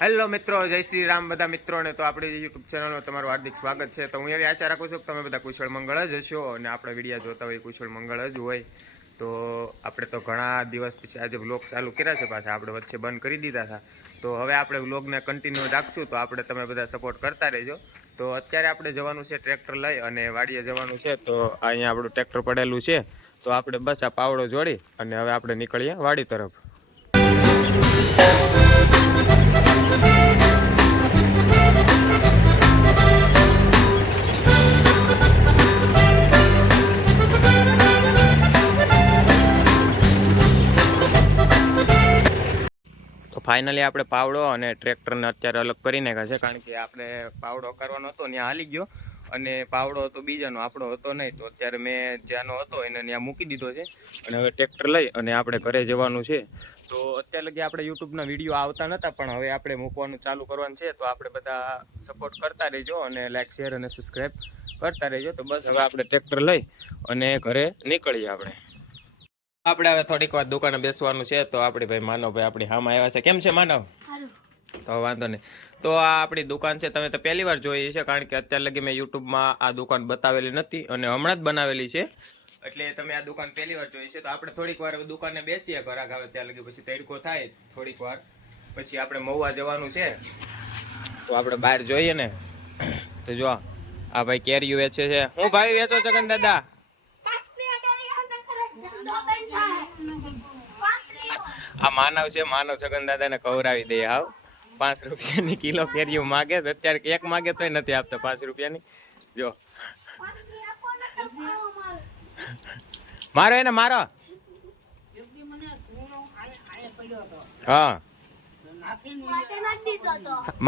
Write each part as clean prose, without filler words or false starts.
Hello મિત્રો, જય શ્રી રામ બધા મિત્રોને. તો આપણી યુટ્યુબ ચેનલમાં તમારું હાર્દિક સ્વાગત છે. તો હું એવી આશા રાખું છું કે તમે બધા કુશળ મંગળ જ હશો અને આપણે વિડીયો જોતા હોય કુશળ મંગળ જ હોય. તો આપણે તો ઘણા દિવસ પછી આજે વ્લોગ ચાલુ કર્યા છે, પાછા આપણે વચ્ચે બંધ કરી દીધા હતા. તો હવે આપણે વ્લોગને કન્ટિન્યુ રાખશું, તો આપણે તમે બધા સપોર્ટ કરતા રહેજો. તો અત્યારે આપણે જવાનું છે ટ્રેક્ટર લઈ અને વાડીએ જવાનું છે. તો અહીંયા આપણું ટ્રેક્ટર પડેલું છે, તો આપણે બસ આ પાવડો જોડી અને હવે આપણે નીકળીએ વાડી તરફ. તો ફાઇનલી આપણે પાવડો અને ટ્રેક્ટરને અત્યારે અલગ કરી નાખ્યા છે, કારણ કે આપણે પાવડો કરવાનો હતો ત્યાં હાલી ગયો અને પાવડો હતો બીજાનો, આપણો હતો નહીં. તો અત્યારે મેં જ્યાંનો હતો એને ત્યાં મૂકી દીધો છે અને હવે ટ્રેક્ટર લઈ અને આપણે ઘરે જવાનું છે. તો અત્યારે લગી આપણે યુટ્યુબના વિડીયો આવતા નહોતા, પણ હવે આપણે મૂકવાનું ચાલુ કરવાનું છે. તો આપણે બધા સપોર્ટ કરતા રહેજો અને લાઈક શેર અને સબસ્ક્રાઈબ કરતા રહેજો. તો બસ હવે આપણે ટ્રેક્ટર લઈ અને ઘરે નીકળીએ. આપણે હવે થોડીક વાર દુકાને બેસવાનું છે. તો આપણી ભાઈ માનવભાઈ આપણી હામાં આવ્યા છે. કેમ છે માનવ? તો વાંધો નહીં. તો આ આપણી દુકાન છે, તમે તો પહેલી વાર જોઈ છે, કારણ કે અત્યાર લગી મેં યુટ્યુબમાં આ દુકાન બતાવેલી નથી અને હમણાં જ બનાવેલી છે, એટલે તમે આ દુકાન પહેલી વાર જોઈ છે. તો આપણે થોડીક વાર દુકાને બેસીએ, ઘરાક આવે ત્યાં લગી, પછી તડકો થાય થોડીક વાર, પછી આપણે મહુવા જવાનું છે. તો આપણે બહાર જોઈએ ને. તો જો આ ભાઈ કેરીયું વેચે છે. હું ભાઈ વેચો છગન દાદા? આ માનવ છે, માનવ છગન દાદા ને ખવડાવી દે. હાવ 5 રૂપિયાની કિલો કેરીયું માગે છે. અત્યારે એક માગે તોય નથી આપતા 5 રૂપિયાની. જો મારો એને મારો. હા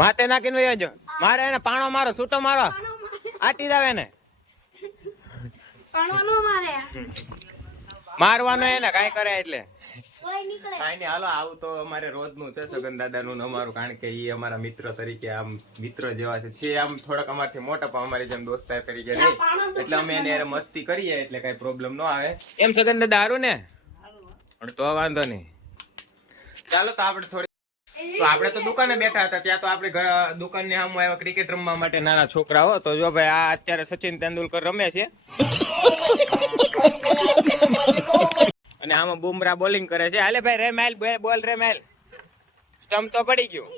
માથે નાખીને વયો જો. મારે એને પાણો મારો, છૂટો મારો, આટી જાવે ને મારવાનો એને કાંઈ કરે એટલે કાંઈ નહીં. હાલો, આવું તો અમારે રોજનું છે સગન દાદાનું અમારું, કારણ કે એ અમારા મિત્ર તરીકે આમ મિત્ર જેવા છે. આમ થોડાક અમારથી મોટા પણ અમારી જેમ દોસ્તાર તરીકે નહીં, એટલે અમે એને મસ્તી કરીએ એટલે કઈ પ્રોબ્લેમ ન આવે. એમ સગન દાદા હારું ને? તો વાંધો નહીં. ચાલો, તો આપણે આપણે તો દુકાને બેઠા હતા, ત્યાં તો આપણે દુકાનની સામે આવ્યા ક્રિકેટ રમવા માટે નાના છોકરાઓ. તો જો ભાઈ આ અત્યારે સચિન તેંડુલકર રમે છે અને આમાં બુમરા બોલિંગ કરે છે. હાલે ભાઈ રેમેલ બોલ, રેમેલ સ્ટમ્પ તો પડી ગયું.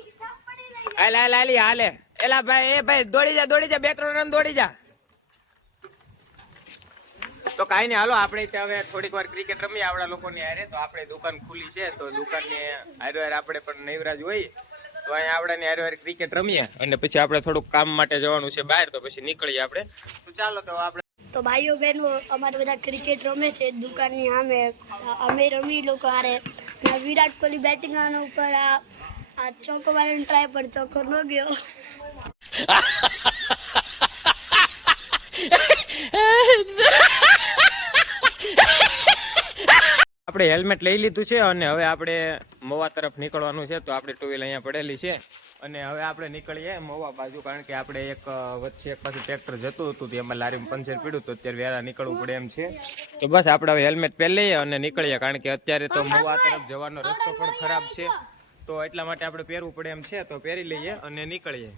હાલ હાલ હાલી હાલે. એલા ભાઈ, એ ભાઈ દોડી જા 2-3 રન દોડી જા. તો કાંઈ નહીં, હાલો આપણે હવે થોડીક વાર ક્રિકેટ રમીએ આવડા લોકોની હારે. તો આપણે દુકાન ખુલી છે, તો દુકાનની હારે આપણે પણ નૈવરાજ હોય, તો અહીંયા આપણાની હારે ક્રિકેટ રમીએ અને પછી આપણે થોડુંક કામ માટે જવાનું છે બહાર, તો પછી નીકળીએ આપણે. તો ચાલો, તો આપણે તો ભાઈઓ બહેનો અમારે બધા ક્રિકેટ રમે છે દુકાનની સામે. અમે રમી લોકો હારે. વિરાટ કોહલી બેટિંગ ઉપર આ ચોકો મારવાનો ટ્રાય પર ચોકો ન ગયો. આપણે હેલ્મેટ લઈ લીધું છે અને હવે આપણે મહુવા તરફ નીકળવાનું છે. તો આપણે 2 વ્હીલ અહીંયા પડેલી છે અને હવે આપણે નીકળીએ મહુવા બાજુ, કારણ કે આપણે વચ્ચે એક પાછું ટ્રેક્ટર જતું હતું, તેમાં લારીમાં પંચર પીડ્યું, તો અત્યારે વહેલા નીકળવું પડે એમ છે. તો બસ આપણે હવે હેલ્મેટ પહેરી લઈએ અને નીકળીએ, કારણ કે અત્યારે તો મહુવા તરફ જવાનો રસ્તો પણ ખરાબ છે, તો એટલા માટે આપણે પહેરવું પડે એમ છે. તો પહેરી લઈએ અને નીકળીએ.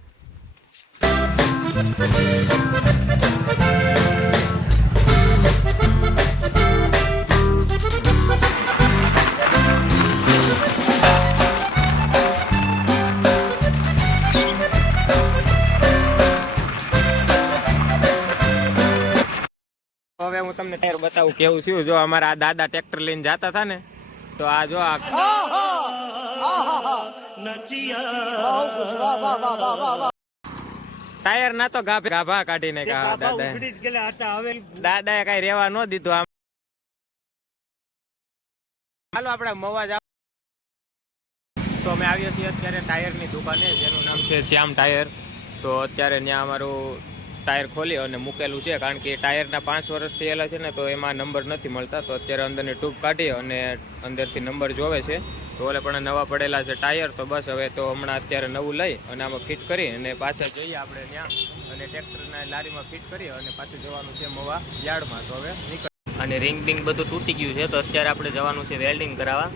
હવે હું તમને ટાયર બતાવું કેવું થયું. જો અમારા આ દાદા ટ્રેક્ટર લઈને જતા હતા ને, તો આ જો આ ટાયર ના તો ગાભા કાઢીને દાદાએ કઈ રેવા ન દીધું. આમ હાલો આપણે મહુવા જાવ. તો અમે આવીએ છીએ અત્યારે ટાયરની દુકાને, જેનું નામ છે શ્યામ ટાયર. તો અત્યારે ત્યાં અમારું ટાયર ખોલી અને મૂકેલું છે, કારણ કે ટાયરના 5 વર્ષ થયેલા છે ને, તો એમાં નંબર નથી મળતા. તો અત્યારે અંદરની ટ્યુબ કાઢી અને અંદરથી નંબર જોવે છે. તો ઓલે પણ નવા પડેલા છે ટાયર. તો બસ હવે તો હમણાં અત્યારે નવું લઈ અને આમાં ફિટ કરી અને પાછા જઈએ આપણે ત્યાં અને ટ્રેક્ટરના લારીમાં ફિટ કરી અને પાછું જવાનું છે મહુવા યાર્ડમાં. તો હવે નીકળ અને રિંગ બિંગ બધું તૂટી ગયું છે, તો અત્યારે આપણે જવાનું છે વેલ્ડિંગ કરાવવા.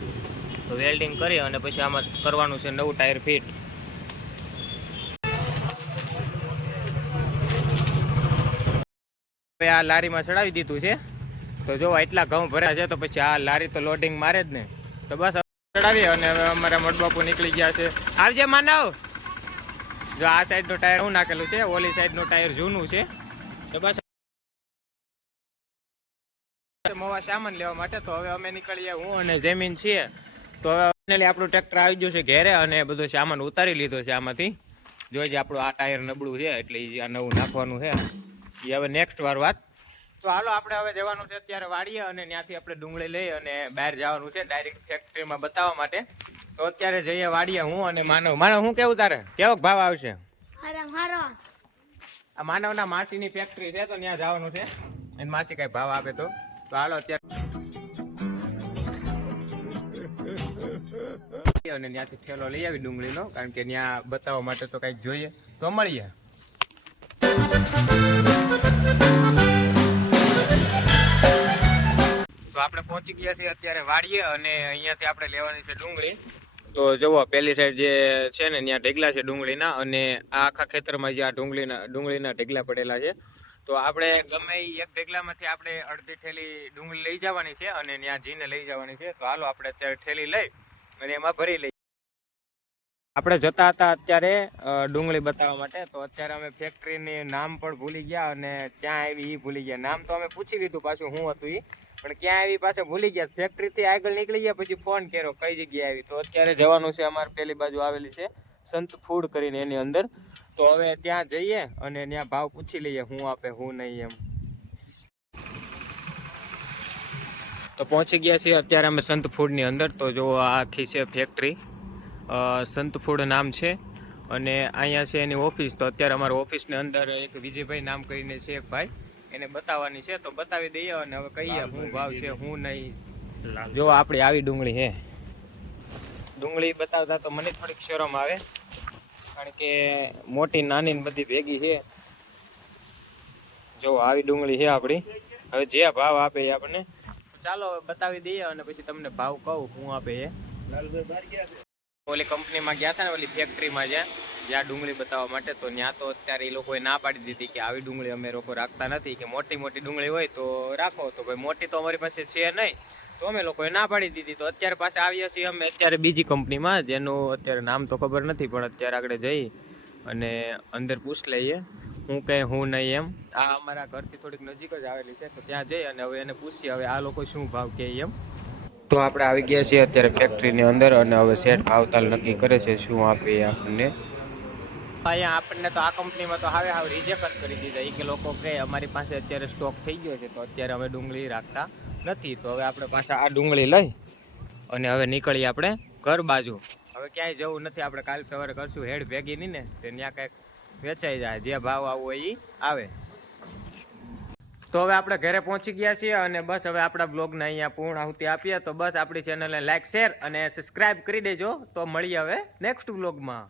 તો વેલ્ડિંગ કરી અને પછી આમાં કરવાનું છે નવું ટાયર ફિટ. આ લારીમાં ચડાવી દીધું છે. તો જો એટલા ઘઉં ભર્યા છે તો પછી આ લારી તો લોડિંગ મારે જ ને. તો બસ ચડાવી અને હવે અમારા મોટબાપુ નીકળી ગયા છે. આવજે માનવ. જો આ સાઈડનું ટાયર હું નાખેલું છે, ઓલી સાઈડનું ટાયર જૂનું છે. તો બસ મવા સામાન લેવા માટે તો હવે અમે નીકળીએ, હું અને જમીન છીએ. તો હવે ફાઇનલી આપણું ટ્રેક્ટર આવી ગયું છે ઘેરે અને બધો સામાન ઉતારી લીધો છે આમાંથી. જોઈજે આપણું આ ટાયર નબળું છે એટલે આ નવું નાખવાનું છે. એ હવે નેક્સ્ટ વાર વાત. તો હાલો આપણે હવે જવાનું છે અત્યારે વાડીએ અને ત્યાંથી આપણે ડુંગળી લઈ અને બહાર જવાનું છે ડાયરેક્ટ ફેક્ટરીમાં બતાવવા માટે. તો અત્યારે જઈએ વાડીએ હું અને માનવ શું કેવું તારે કેવો ભાવ આવશે? આ માનવના માસીની ફેક્ટરી છે તો ત્યાં જવાનું છે અને માસી કઈ ભાવ આપે તો હાલો અત્યારે અને ત્યાંથી થેલો લઈ આવી ડુંગળીનો, કારણ કે ત્યાં બતાવવા માટે તો કંઈક જોઈએ. તો મળીએ. તો આપણે પહોંચી ગયા છીએ અત્યારે વાડીએ અને અહીંયાથી આપણે લેવાની છે ડુંગળી. તો જુઓ પેલી સાઈડ જે છે ને ત્યાં ઢેગલા છે ડુંગળીના અને આ આખા ખેતરમાં જે આ ડુંગળીના ઢેગલા પડેલા છે. તો આપણે ગમે એક ઢેગલામાંથી આપણે અડધી થેલી ડુંગળી લઈ જવાની છે અને ત્યાં જઈને લઈ જવાની છે. તો હાલો આપણે અત્યારે થેલી લઈ અને એમાં ભરી લઈએ. આપણે જતા હતા અત્યારે ડુંગળી બતાવવા માટે. તો અત્યારે અમે ફેક્ટરીની નામ પણ ભૂલી ગયા અને ક્યાં આવી એ ભૂલી ગયા. નામ તો અમે પૂછી લીધું પાછું શું હતું એ, પણ ક્યાં આવી પાછા ભૂલી ગયા. ફેક્ટરીથી આગળ નીકળી ગયા પછી ફોન કર્યો કઈ જગ્યાએ આવી. તો અત્યારે જવાનું છે અમારે પેલી બાજુ આવેલી છે સંત ફૂડ કરીને એની અંદર. તો હવે ત્યાં જઈએ અને ત્યાં ભાવ પૂછી લઈએ શું આપે શું નહીં એમ. તો પહોંચી ગયા છીએ અત્યારે અમે સંત ફૂડની અંદર. તો જો આખી છે ફેક્ટરી, સંત ફૂડ નામ છે અને અહીંયા છે એની ઓફિસ. તો અત્યારે અમારા ઓફિસની અંદર એક વિજયભાઈ નામ કરીને છે એક ભાઈ, એને બતાવવાની છે. તો બતાવી દઈએ અને હવે કહીએ શું ભાવ છે શું નહીં. જો આપણી આવી ડુંગળી છે. ડુંગળી બતાવતા તો મને થોડીક શરમ આવે, કારણ કે મોટી નાની બધી ભેગી છે. જો આવી ડુંગળી છે આપણી. હવે જે ભાવ આપે એ આપણને ચાલો બતાવી દઈએ અને પછી તમને ભાવ કહું શું આપે એ. ઓલી કંપનીમાં ગયા હતા ને, ઓલી ફેક્ટરીમાં જ્યાં ડુંગળી બતાવવા માટે. તો ત્યાં તો અત્યારે એ લોકોએ ના પાડી દીધી કે આવી ડુંગળી અમે લોકો રાખતા નથી, કે મોટી મોટી ડુંગળી હોય તો રાખો. તો ભાઈ મોટી તો અમારી પાસે છે નહીં, તો અમે લોકોએ ના પાડી દીધી. તો અત્યારે પાછા આવ્યા છીએ અમે અત્યારે બીજી કંપનીમાં, જેનું અત્યારે નામ તો ખબર નથી, પણ અત્યારે આગળ જઈ અને અંદર પૂછ લઈએ હું કહે હું નહીં એમ. આ અમારા ઘરથી થોડીક નજીક જ આવેલી છે. તો ત્યાં જઈ અને હવે એને પૂછીએ હવે આ લોકો શું ભાવ કહે એમ. તો આપણે આવી ગયા છીએ અત્યારે ફેક્ટરીની અંદર અને હવે સેટ ભાવતાલ નક્કી કરે છે શું આપે એ આપણને. અહીંયા આપણને તો આ કંપનીમાં તો હાવ રિજેક્ટ જ કરી દીધા. એ કે લોકો કહે અમારી પાસે અત્યારે સ્ટોક થઈ ગયો છે તો અત્યારે અમે ડુંગળી રાખતા નથી. તો હવે આપણે પાછા આ ડુંગળી લઈ અને હવે નીકળીએ આપણે ઘર બાજુ. હવે ક્યાંય જવું નથી, આપણે કાલ સવારે કરશું હેડ ભેગી નહીં ને, તો ત્યાં કંઈક વેચાઈ જાય, જે ભાવ આવવો હોય એ આવે. તો હવે આપણે ઘરે પહોંચી ગયા છીએ અને બસ હવે આપણા બ્લોગને અહીંયા પૂર્ણાહુતિ આપીએ. તો બસ આપણી ચેનલને લાઈક શેર અને સબસ્ક્રાઈબ કરી દેજો. તો મળીએ હવે નેક્સ્ટ બ્લોગમાં.